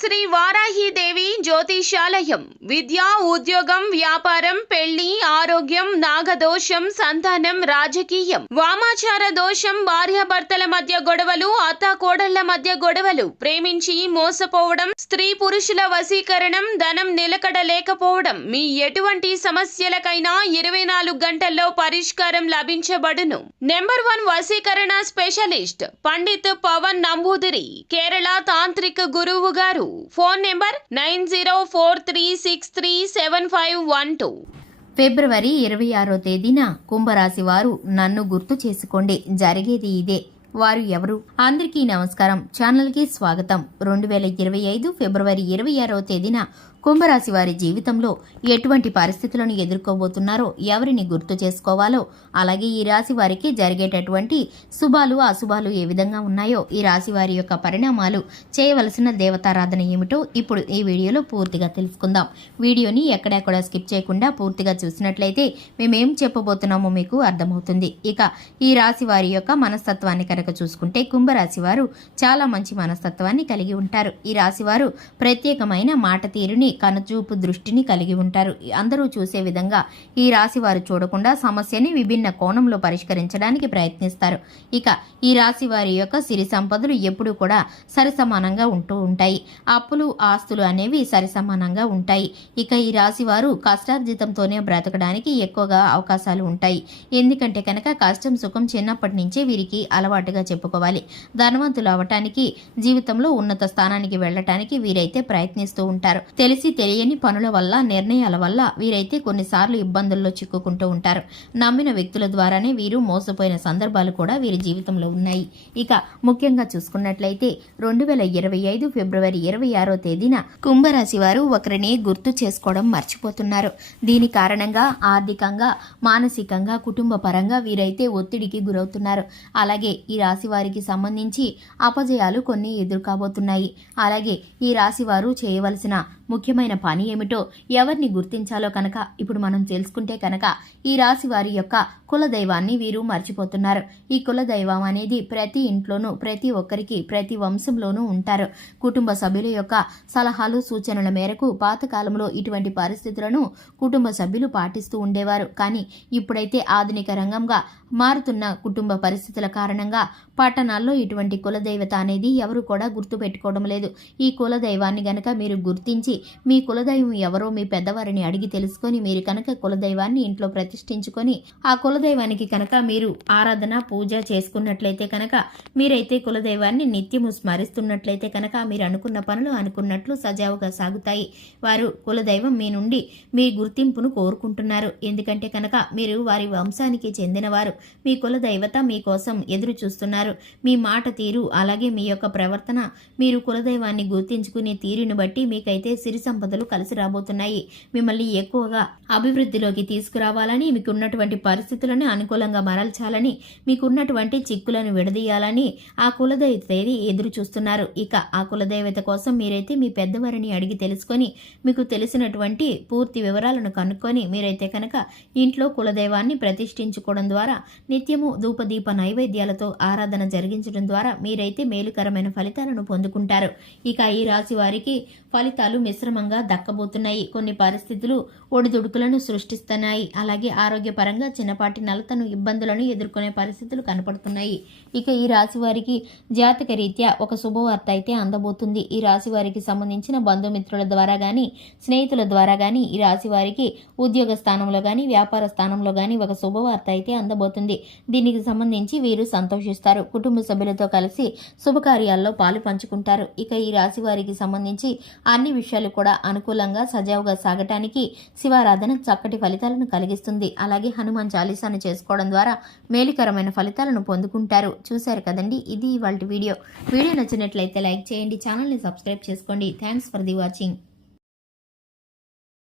శ్రీ వారాహిదేవి జ్యోతిషాలయం విద్య, ఉద్యోగం, వ్యాపారం, పెళ్లి, ఆరోగ్యం, నాగదోషం, సంతానం, రాజకీయం, వామాచార దోషం, భార్యాభర్తల మధ్య గొడవలు, అత్తాకోడళ్ల మధ్య గొడవలు, ప్రేమించి మోసపోవడం, స్త్రీ పురుషుల వశీకరణం, ధనం నిలకడ లేకపోవడం, మీ ఎటువంటి సమస్యలకైనా 24 గంటల్లో పరిష్కారం లభించబడును. నెంబర్ 1 వశీకరణ స్పెషలిస్ట్ పండిత్ పవన్ నంబూదిరి, కేరళ తాంత్రిక గురువు గారు. Phone number 9043637512. ఫిబ్రవరి 26వ తేదీన కుంభరాశి వారు నన్ను గుర్తు చేసుకోండి. జరిగేది ఇదే. వారు ఎవరు? అందరికీ నమస్కారం. ఛానల్కి స్వాగతం. 2025 ఫిబ్రవరి 26వ తేదీన కుంభరాశి వారి జీవితంలో ఎటువంటి పరిస్థితులను ఎదుర్కోబోతున్నారో, ఎవరిని గుర్తు చేసుకోవాలో, అలాగే ఈ రాశి వారికి జరిగేటటువంటి శుభాలు అశుభాలు ఏ విధంగా ఉన్నాయో, ఈ రాశి వారి యొక్క పరిణామాలు, చేయవలసిన దేవతారాధన ఏమిటో ఇప్పుడు ఈ వీడియోలో పూర్తిగా తెలుసుకుందాం. వీడియోని ఎక్కడా స్కిప్ చేయకుండా పూర్తిగా చూసినట్లయితే మేమేం చెప్పబోతున్నామో మీకు అర్థమవుతుంది. ఇక ఈ రాశి వారి యొక్క మనస్తత్వాన్ని కనుక చూసుకుంటే, కుంభరాశి వారు చాలా మంచి మనస్తత్వాన్ని కలిగి ఉంటారు. ఈ రాశి వారు ప్రత్యేకమైన మాట తీరుని, కనుచూపు దృష్టిని కలిగి ఉంటారు. అందరూ చూసే విధంగా ఈ రాశి వారు చూడకుండా సమస్యని విభిన్న కోణంలో పరిష్కరించడానికి ప్రయత్నిస్తారు. ఇక ఈ రాశి వారి యొక్క సిరి సంపదలు ఎప్పుడూ కూడా సరిసమానంగా ఉంటూ ఉంటాయి. అప్పులు ఆస్తులు అనేవి సరిసమానంగా ఉంటాయి. ఇక ఈ రాశి వారు కష్టార్జితంతోనే బ్రతకడానికి ఎక్కువగా అవకాశాలు ఉంటాయి. ఎందుకంటే కనుక కష్టం సుఖం చిన్నప్పటి నుంచే వీరికి అలవాటుగా చెప్పుకోవాలి. ధనవంతులు అవటానికి, జీవితంలో ఉన్నత స్థానానికి వెళ్ళటానికి వీరైతే ప్రయత్నిస్తూ ఉంటారు. తెలిసి తెలియని పనుల వల్ల, నిర్ణయాల వల్ల వీరైతే కొన్నిసార్లు ఇబ్బందుల్లో చిక్కుకుంటూ ఉంటారు. నమ్మిన వ్యక్తుల ద్వారానే వీరు మోసపోయిన సందర్భాలు కూడా వీరి జీవితంలో ఉన్నాయి. ఇక ముఖ్యంగా చూసుకున్నట్లయితే 2025 ఫిబ్రవరి 26వ తేదీన కుంభరాశి వారు ఒకరిని గుర్తు చేసుకోవడం మర్చిపోతున్నారు. దీని కారణంగా ఆర్థికంగా, మానసికంగా, కుటుంబ పరంగా వీరైతే ఒత్తిడికి గురవుతున్నారు. అలాగే ఈ రాశి వారికి సంబంధించి అపజయాలు కొన్ని ఎదుర్కోబోతున్నాయి. అలాగే ఈ రాశి వారు చేయవలసిన ముఖ్యమైన పని ఏమిటో, ఎవరిని గుర్తించాలో కనుక ఇప్పుడు మనం తెలుసుకుంటే కనుక, ఈ రాశి వారి యొక్క కులదైవాన్ని వీరు మర్చిపోతున్నారు. ఈ కులదైవం అనేది ప్రతి ఇంట్లోనూ, ప్రతి ఒక్కరికి, ప్రతి వంశంలోనూ ఉంటారు. కుటుంబ సభ్యుల యొక్క సలహాలు సూచనల మేరకు పాతకాలంలో ఇటువంటి పరిస్థితులను కుటుంబ సభ్యులు పాటిస్తూ ఉండేవారు. కానీ ఇప్పుడైతే ఆధునిక రంగంగా మారుతున్న కుటుంబ పరిస్థితుల కారణంగా పట్టణాల్లో ఇటువంటి కులదైవత అనేది ఎవరు కూడా గుర్తు పెట్టుకోవడం లేదు. ఈ కులదైవాన్ని గనక మీరు గుర్తించి, మీ కులదైవం ఎవరో మీ పెద్దవారిని అడిగి తెలుసుకొని, మీరు కనుక కులదైవాన్ని ఇంట్లో ప్రతిష్ఠించుకొని, ఆ కులదైవానికి కనుక మీరు ఆరాధన పూజ చేసుకున్నట్లయితే కనుక, మీరైతే కులదైవాన్ని నిత్యము స్మరిస్తున్నట్లయితే కనుక, మీరు అనుకున్న పనులు అనుకున్నట్లు సజావుగా సాగుతాయి. వారు కులదైవం మీ నుండి మీ గుర్తింపును కోరుకుంటున్నారు. ఎందుకంటే కనుక మీరు వారి వంశానికి చెందినవారు. మీ కులదైవత మీకోసం ఎదురు చూస్తున్నారు. మీ మాట తీరు, అలాగే మీ యొక్క ప్రవర్తన, మీరు కులదైవాన్ని గుర్తించుకునే తీరుని బట్టి మీకైతే సిరి సంపదలు కలిసి రాబోతున్నాయి. మిమ్మల్ని ఎక్కువగా అభివృద్ధిలోకి తీసుకురావాలని, మీకున్నటువంటి పరిస్థితులను అనుకూలంగా మరల్చాలని, మీకున్నటువంటి చిక్కులను విడదీయాలని ఆ కులదైవత ఎదురు చూస్తున్నారు. ఇక ఆ కులదైవత కోసం మీరైతే మీ పెద్దవారిని అడిగి తెలుసుకొని, మీకు తెలిసినటువంటి పూర్తి వివరాలను కనుక్కొని, మీరైతే కనుక ఇంట్లో కులదైవాన్ని ప్రతిష్ఠించుకోవడం ద్వారా, నిత్యము ధూపదీప నైవేద్యాలతో ఆరాధన జరిగించడం ద్వారా మీరైతే మేలుకరమైన ఫలితాలను పొందుకుంటారు. ఇక ఈ రాశి వారికి ఫలితాలు మిశ్రమంగా దక్కబోతున్నాయి. కొన్ని పరిస్థితులు ఒడిదుడుకులను సృష్టిస్తున్నాయి. అలాగే ఆరోగ్యపరంగా చిన్నపాటి నలతను, ఇబ్బందులను ఎదుర్కొనే పరిస్థితులు కనపడుతున్నాయి. ఇక ఈ రాశి వారికి జాతక రీత్యా ఒక శుభవార్త అయితే అందబోతుంది. ఈ రాశి వారికి సంబంధించిన బంధుమిత్రుల ద్వారా గాని, స్నేహితుల ద్వారా గాని, ఈ రాశి వారికి ఉద్యోగ స్థానంలో గాని, వ్యాపార స్థానంలో గాని ఒక శుభవార్త అయితే అందబోతుంది. దీనికి సంబంధించి వీరు సంతోషిస్తారు. కుటుంబ సభ్యులతో కలిసి శుభకార్యాల్లో పాలు పంచుకుంటారు. ఇక ఈ రాశి వారికి సంబంధించి అన్ని విషయాలు కూడా అనుకూలంగా సజావుగా సాగటానికి శివారాధన చక్కటి ఫలితాలను కలిగిస్తుంది. అలాగే హనుమాన్ చాలీసాను చేసుకోవడం ద్వారా మేలుకరమైన ఫలితాలను పొందుకుంటారు. చూశారు కదండి, ఇది ఇవాల్టి వీడియో. వీడియో నచ్చినట్లయితే లైక్ చేయండి, ఛానల్ని సబ్స్క్రైబ్ చేసుకోండి. Thanks for the watching.